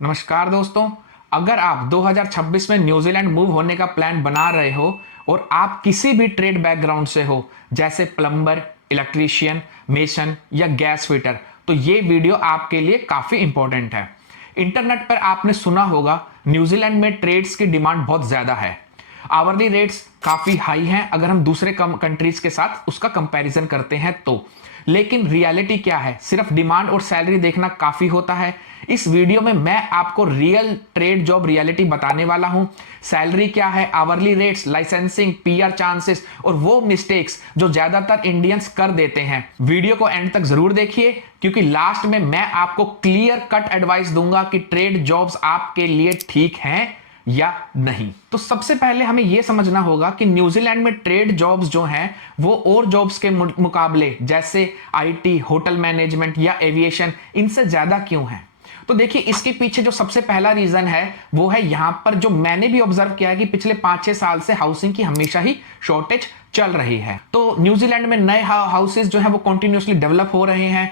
नमस्कार दोस्तों। अगर आप 2026 में न्यूजीलैंड मूव होने का प्लान बना रहे हो और आप किसी भी ट्रेड बैकग्राउंड से हो, जैसे प्लम्बर, इलेक्ट्रीशियन, मेसन या गैस फिटर, तो ये वीडियो आपके लिए काफ़ी इंपॉर्टेंट है। इंटरनेट पर आपने सुना होगा न्यूजीलैंड में ट्रेड्स की डिमांड बहुत ज़्यादा है। आवरली रेट्स काफ़ी हाई हैं अगर हम दूसरे कंट्रीज के साथ उसका कंपैरिजन करते हैं तो। लेकिन रियलिटी क्या है? सिर्फ डिमांड और सैलरी देखना काफ़ी होता है? इस वीडियो में मैं आपको रियल ट्रेड जॉब रियलिटी बताने वाला हूं। सैलरी क्या है, hourly rates, licensing, PR chances और वो मिस्टेक्स जो ज्यादातर इंडियंस कर देते हैं। वीडियो को एंड तक जरूर देखिए, क्योंकि लास्ट में मैं आपको क्लियर कट एडवाइस दूंगा कि ट्रेड जॉब्स आपके लिए ठीक हैं या नहीं। तो सबसे पहले हमें यह समझना होगा कि न्यूजीलैंड में ट्रेड जॉब्स जो हैं वो और जॉब्स के मुकाबले, जैसे आईटी, होटल मैनेजमेंट या एविएशन, इनसे ज्यादा क्यों हैं। तो देखिए, इसके पीछे जो सबसे पहला रीजन है वो है यहां पर जो मैंने भी ऑब्जर्व किया है कि पिछले 5-6 साल से हाउसिंग की हमेशा ही शॉर्टेज चल रही है। तो न्यूजीलैंड में नए हाउसेस जो है वो कंटिन्यूअसली डेवलप हो रहे हैं।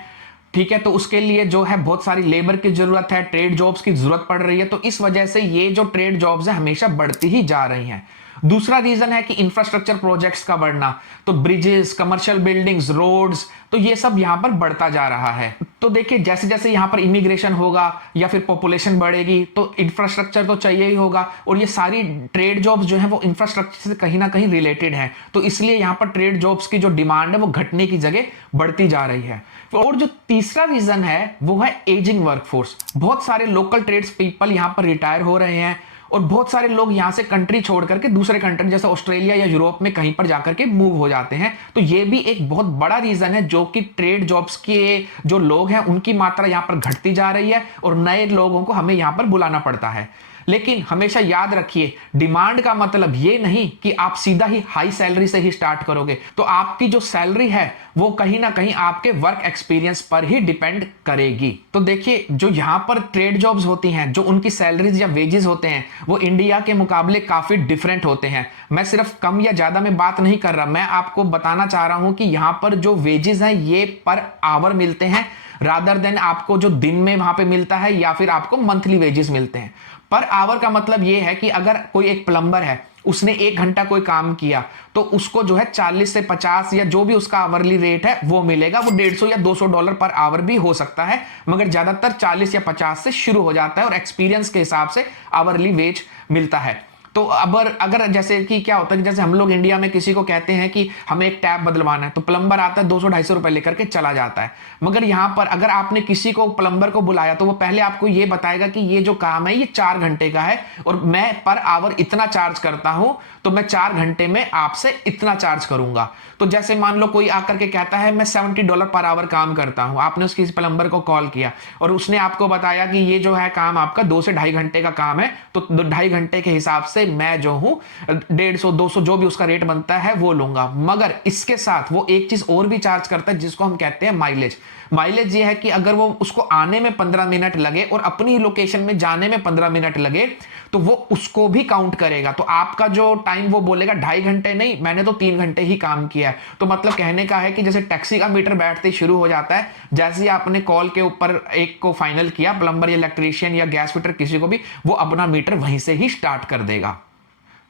ठीक है, तो उसके लिए जो है बहुत सारी लेबर की जरूरत है, ट्रेड जॉब्स की जरूरत पड़ रही है। तो इस वजह से ये जो ट्रेड जॉब्स है हमेशा बढ़ती ही जा रही हैं। दूसरा रीजन है कि इंफ्रास्ट्रक्चर प्रोजेक्ट्स का बढ़ना, तो ब्रिजेस, कमर्शियल बिल्डिंग्स, रोड्स, तो ये सब यहां पर बढ़ता जा रहा है। तो देखिए, जैसे जैसे यहां पर इमिग्रेशन होगा या फिर पॉपुलेशन बढ़ेगी तो इंफ्रास्ट्रक्चर तो चाहिए ही होगा, और ये सारी ट्रेड जॉब्स जो है वो इंफ्रास्ट्रक्चर से कहीं ना कहीं रिलेटेड है। तो इसलिए यहां पर ट्रेड जॉब्स की जो डिमांड है वो घटने की जगह बढ़ती जा रही है। और जो तीसरा रीजन है वो है एजिंग वर्कफोर्स। बहुत सारे लोकल ट्रेड्स पीपल यहां पर रिटायर हो रहे हैं और बहुत सारे लोग यहां से कंट्री छोड़ करके दूसरे कंट्री जैसे ऑस्ट्रेलिया या यूरोप में कहीं पर जाकर के मूव हो जाते हैं। तो ये भी एक बहुत बड़ा रीजन है जो कि ट्रेड जॉब्स के जो लोग हैं उनकी मात्रा यहां पर घटती जा रही है और नए लोगों को हमें यहां पर बुलाना पड़ता है। लेकिन हमेशा याद रखिए, डिमांड का मतलब ये नहीं कि आप सीधा ही हाई सैलरी से ही स्टार्ट करोगे। तो आपकी जो सैलरी है वो कहीं ना कहीं आपके वर्क एक्सपीरियंस पर ही डिपेंड करेगी। तो देखिए, जो यहां पर ट्रेड जॉब्स होती हैं, जो उनकी सैलरीज या वेजेस होते हैं वो इंडिया के मुकाबले काफी डिफरेंट होते हैं। मैं सिर्फ कम या ज्यादा में बात नहीं कर रहा, मैं आपको बताना चाह रहा हूं कि यहां पर जो वेजेस हैं ये पर आवर मिलते हैं, रादर देन आपको जो दिन में वहां पे मिलता है या फिर आपको मंथली वेजेस मिलते हैं। पर आवर का मतलब यह है कि अगर कोई एक प्लम्बर है, उसने 1 घंटा कोई काम किया तो उसको जो है 40 से 50 या जो भी उसका आवरली रेट है वो मिलेगा। वो 150 या $200 पर आवर भी हो सकता है, मगर ज्यादातर 40 या 50 से शुरू हो जाता है और एक्सपीरियंस के हिसाब से आवरली वेज मिलता है। तो अगर जैसे कि क्या होता है कि जैसे हम लोग इंडिया में किसी को कहते हैं कि हमें एक टैप बदलवाना है, तो प्लम्बर आता है 200-250 रुपए लेकर के चला जाता है। मगर यहां पर अगर आपने किसी को प्लम्बर को बुलाया तो वो पहले आपको ये बताएगा कि ये जो काम है ये 4 घंटे का है और मैं पर आवर इतना चार्ज करता हूं, तो मैं 4 घंटे में आपसे इतना चार्ज करूंगा। तो जैसे मान लो कोई आकर के कहता है मैं $70 पर आवर काम करता हूं, आपने उसकी प्लम्बर को कॉल किया और उसने आपको बताया कि ये जो है काम आपका 2 से 2.5 घंटे का काम है, तो 2.5 घंटे के हिसाब से मैं जो हूं 150-200 जो भी उसका रेट बनता है वो लूंगा। मगर इसके साथ वो एक चीज और भी चार्ज करता है जिसको हम कहते हैं माइलेज। माइलेज ये है कि अगर वो उसको आने में 15 मिनट लगे और अपनी लोकेशन में जाने में 15 मिनट लगे तो वो उसको भी काउंट करेगा। तो आपका जो टाइम वो बोलेगा 2.5 घंटे नहीं, मैंने तो 3 घंटे ही काम किया है। तो मतलब कहने का है कि जैसे टैक्सी का मीटर बैठते ही शुरू हो जाता है, जैसे ही आपने कॉल के ऊपर एक को फाइनल किया, प्लम्बर या इलेक्ट्रीशियन या गैस फिटर किसी को भी, वो अपना मीटर वहीं से ही स्टार्ट कर देगा।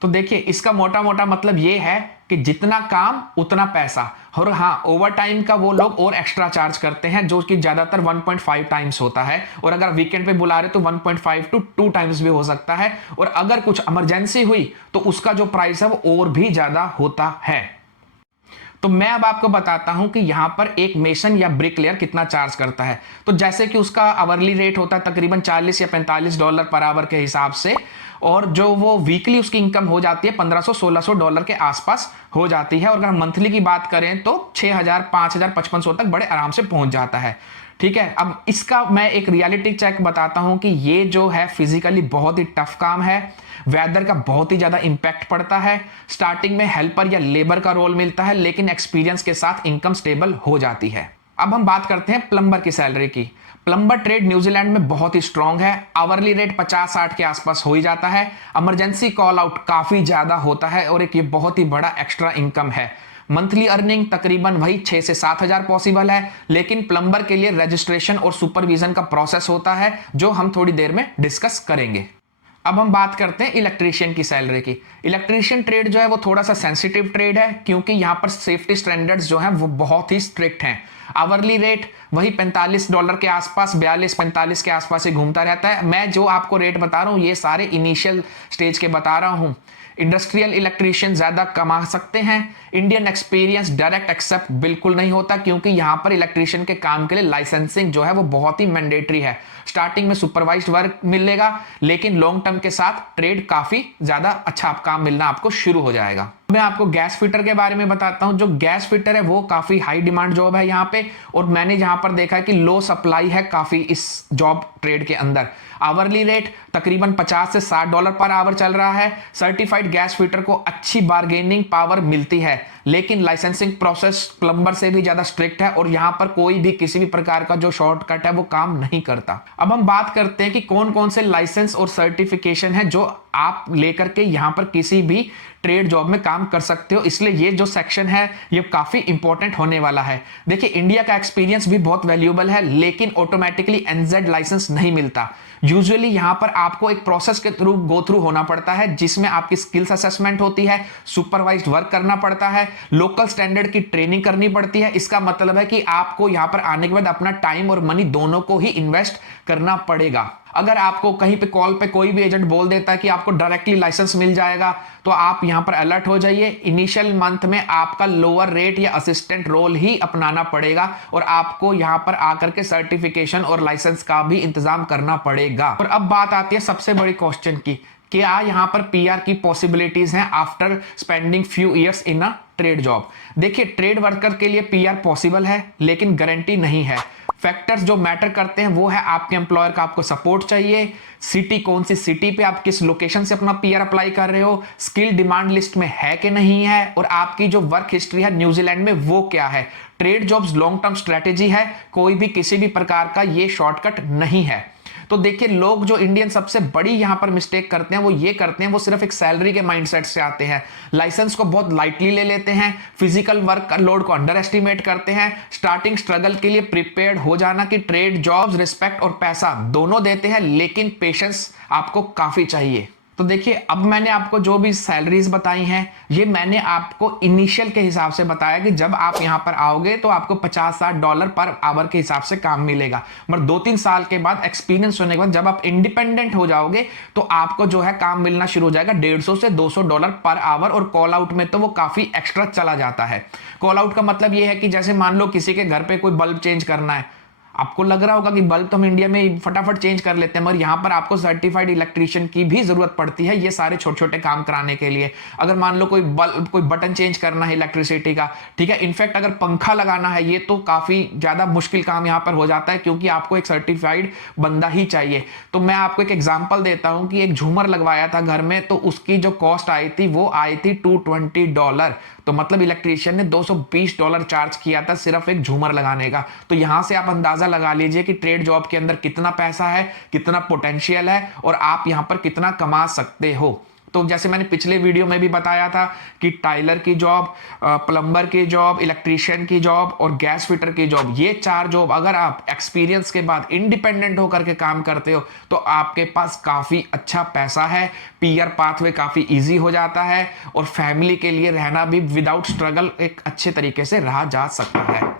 तो देखिए, इसका मोटा मोटा मतलब ये है कि जितना काम उतना पैसा। और हाँ, ओवर टाइम का वो लोग और एक्स्ट्रा चार्ज करते हैं जो कि ज्यादातर 1.5 टाइम्स होता है, और अगर वीकेंड पे बुला रहे तो 1.5 to 2 टाइम्स भी हो सकता है। और अगर कुछ इमरजेंसी हुई तो उसका जो प्राइस है वो और भी ज्यादा होता है। तो मैं अब आपको बताता हूं कि यहां पर एक मेसन या ब्रिकलेयर कितना चार्ज करता है। तो जैसे कि उसका आवरली रेट होता है तकरीबन 40 या $45 पर आवर के हिसाब से, और जो वो वीकली उसकी इनकम हो जाती है $1500-1600 के आसपास हो जाती है। और अगर मंथली की बात करें तो 6000, 5000, 5500 तक बड़े आराम से पहुंच जाता है। ठीक है, अब इसका मैं एक रियलिटी चेक बताता हूं कि ये जो है फिजिकली बहुत ही टफ काम है, वेदर का बहुत ही ज्यादा इंपैक्ट पड़ता है, स्टार्टिंग में हेल्पर या लेबर का रोल मिलता है, लेकिन एक्सपीरियंस के साथ इनकम स्टेबल हो जाती है। अब हम बात करते हैं प्लम्बर की सैलरी की। प्लम्बर ट्रेड न्यूजीलैंड में बहुत ही स्ट्रांग है। आवरली रेट 50-60 के आसपास हो ही जाता है। इमरजेंसी कॉल आउट काफी ज्यादा होता है और एक ये बहुत ही बड़ा एक्स्ट्रा इनकम है। मंथली अर्निंग तकरीबन वही 6 से 7 हजार पॉसिबल है, लेकिन प्लम्बर के लिए रजिस्ट्रेशन और सुपरविजन का प्रोसेस होता है जो हम थोड़ी देर में डिस्कस करेंगे। अब हम बात करते हैं इलेक्ट्रीशियन की सैलरी की। इलेक्ट्रीशियन ट्रेड जो है वो थोड़ा सा सेंसिटिव ट्रेड है, क्योंकि यहाँ पर सेफ्टी स्टैंडर्ड्स जो हैं वो बहुत ही स्ट्रिक्ट हैं। आवरली रेट वही $45 के आसपास, 42-45 के आसपास ही घूमता रहता है। मैं जो आपको रेट बता रहा हूँ ये सारे इनिशियल स्टेज के बता रहा हूँ। इंडस्ट्रियल इलेक्ट्रीशियन ज्यादा कमा सकते हैं। इंडियन एक्सपीरियंस डायरेक्ट एक्सेप्ट बिल्कुल नहीं होता, क्योंकि यहां पर इलेक्ट्रीशियन के काम के लिए लाइसेंसिंग जो है वो बहुत ही मैंडेटरी है। स्टार्टिंग में सुपरवाइज्ड वर्क मिलेगा, लेकिन लॉन्ग टर्म के साथ ट्रेड काफी ज्यादा अच्छा काम मिलना आपको शुरू हो जाएगा। मैं आपको गैस फिटर के बारे में बताता हूं। जो गैस फिटर है वो काफी हाई डिमांड जॉब है यहाँ पे, और मैंने यहां पर देखा है कि लो सप्लाई है काफी इस जॉब ट्रेड के अंदर। आवरली रेट तकरीबन $50 से $60 पर आवर चल रहा है। सर्टिफाइड गैस फिटर को अच्छी बार्गेनिंग पावर मिलती है, लेकिन लाइसेंसिंग प्रोसेस प्लम्बर से भी ज्यादा स्ट्रिक्ट है, और यहां पर कोई भी किसी भी प्रकार का जो शॉर्टकट है वो काम नहीं करता। अब हम बात करते हैं कि कौन कौन से लाइसेंस और सर्टिफिकेशन है जो आप लेकर के यहां पर किसी भी ट्रेड जॉब में काम कर सकते हो। इसलिए ये जो सेक्शन है ये काफी इंपॉर्टेंट होने वाला है। देखिए, इंडिया का एक्सपीरियंस भी बहुत वैल्यूएबल है, लेकिन ऑटोमेटिकली एनजेड लाइसेंस नहीं मिलता। यूजुअली यहां पर आपको एक प्रोसेस के थ्रू गो थ्रू होना पड़ता है, जिसमें आपकी स्किल्स असेसमेंट होती है, सुपरवाइज्ड वर्क करना पड़ता है, लोकल स्टैंडर्ड की ट्रेनिंग करनी पड़ती है। इसका मतलब है कि आपको यहां पर आने के बाद अपना टाइम और मनी दोनों को ही इन्वेस्ट करना पड़ेगा। अगर आपको कहीं पे कॉल पे कोई भी एजेंट बोल देता है कि आपको डायरेक्टली लाइसेंस मिल जाएगा, तो आप यहां पर अलर्ट हो जाइए। इनिशियल मंथ में आपका लोअर रेट या असिस्टेंट रोल ही अपनाना पड़ेगा, और आपको यहां पर आकर के सर्टिफिकेशन और लाइसेंस का भी इंतजाम करना पड़ेगा। और अब बात आती है सबसे बड़ी क्वेश्चन की, क्या यहां पर पीआर की पॉसिबिलिटीज हैं after spending few years in a trade job. देखिए, ट्रेड वर्कर के लिए पीआर पॉसिबल है, लेकिन गारंटी नहीं है। फैक्टर्स जो मैटर करते हैं वो है आपके एम्प्लॉयर का आपको सपोर्ट चाहिए, सिटी कौन सी सिटी पे आप किस लोकेशन से अपना पीआर अप्लाई कर रहे हो, स्किल डिमांड लिस्ट में है कि नहीं है, और आपकी जो वर्क हिस्ट्री है न्यूजीलैंड में वो क्या है। Trade jobs long term strategy है, कोई भी किसी भी प्रकार का ये शॉर्टकट नहीं है। तो देखिए, लोग जो इंडियन सबसे बड़ी यहां पर मिस्टेक करते हैं वो ये करते हैं, वो सिर्फ एक सैलरी के माइंडसेट से आते हैं, लाइसेंस को बहुत लाइटली ले लेते हैं, फिजिकल वर्क लोड को अंडर एस्टिमेट करते हैं। स्टार्टिंग स्ट्रगल के लिए प्रिपेयर्ड हो जाना कि ट्रेड जॉब्स रिस्पेक्ट और पैसा दोनों देते हैं, लेकिन पेशेंस आपको काफी चाहिए। तो देखिए, अब मैंने आपको जो भी सैलरीज बताई हैं ये मैंने आपको इनिशियल के हिसाब से बताया कि जब आप यहां पर आओगे तो आपको $50-60 पर आवर के हिसाब से काम मिलेगा। मगर 2-3 साल के बाद एक्सपीरियंस होने के बाद जब आप इंडिपेंडेंट हो जाओगे तो आपको जो है काम मिलना शुरू हो जाएगा $150 से $200 पर आवर, और कॉल आउट में तो वो काफी एक्स्ट्रा चला जाता है। कॉल आउट का मतलब ये है कि जैसे मान लो किसी के घर पे कोई बल्ब चेंज करना है, आपको लग रहा होगा कि बल्ब तो हम इंडिया में फटाफट चेंज कर लेते हैं, मगर यहां पर आपको सर्टिफाइड इलेक्ट्रीशियन की भी जरूरत पड़ती है ये सारे छोटे छोटे काम कराने के लिए। अगर मान लो कोई बटन चेंज करना है इलेक्ट्रिसिटी का, ठीक है, इनफैक्ट अगर पंखा लगाना है, ये तो काफी ज्यादा मुश्किल काम यहां पर हो जाता है, क्योंकि आपको एक सर्टिफाइड बंदा ही चाहिए। तो मैं आपको एक एग्जाम्पल देता हूं कि एक झूमर लगवाया था घर में, तो उसकी जो कॉस्ट आई थी वो आई थी $220, तो मतलब इलेक्ट्रीशियन ने $220 चार्ज किया था सिर्फ एक झूमर लगाने का। तो यहां से आप अंदाजा लगा लीजिए कि ट्रेड जॉब के अंदर कितना पैसा है, कितना पोटेंशियल है, और आप यहां पर कितना कमा सकते हो। तो जैसे मैंने पिछले वीडियो में भी बताया था कि टाइलर की जॉब, प्लम्बर की जॉब, इलेक्ट्रीशियन की जॉब और गैस फिटर की जॉब, ये 4 जॉब अगर आप एक्सपीरियंस के बाद इंडिपेंडेंट होकर के काम करते हो तो आपके पास काफी अच्छा पैसा है, पीआर पाथवे काफी इजी हो जाता है, और फैमिली के लिए रहना भी विदाउट स्ट्रगल एक अच्छे तरीके से रहा जा सकता है।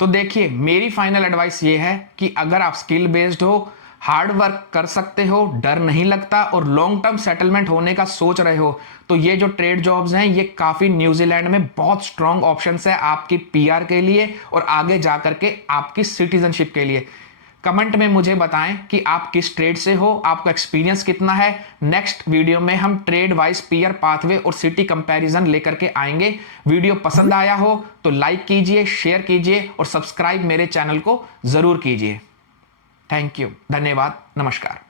तो देखिए, मेरी फाइनल एडवाइस ये है कि अगर आप स्किल बेस्ड हो, हार्ड वर्क कर सकते हो, डर नहीं लगता, और लॉन्ग टर्म सेटलमेंट होने का सोच रहे हो, तो ये जो ट्रेड जॉब्स हैं ये काफी न्यूजीलैंड में बहुत स्ट्रॉन्ग ऑप्शंस है आपकी पीआर के लिए और आगे जाकर के आपकी सिटीजनशिप के लिए। कमेंट में मुझे बताएं कि आप किस ट्रेड से हो, आपका एक्सपीरियंस कितना है। नेक्स्ट वीडियो में हम ट्रेड वाइज पीआर पाथवे और सिटी कंपैरिजन लेकर के आएंगे। वीडियो पसंद आया हो तो लाइक कीजिए, शेयर कीजिए और सब्सक्राइब मेरे चैनल को जरूर कीजिए। थैंक यू, धन्यवाद, नमस्कार।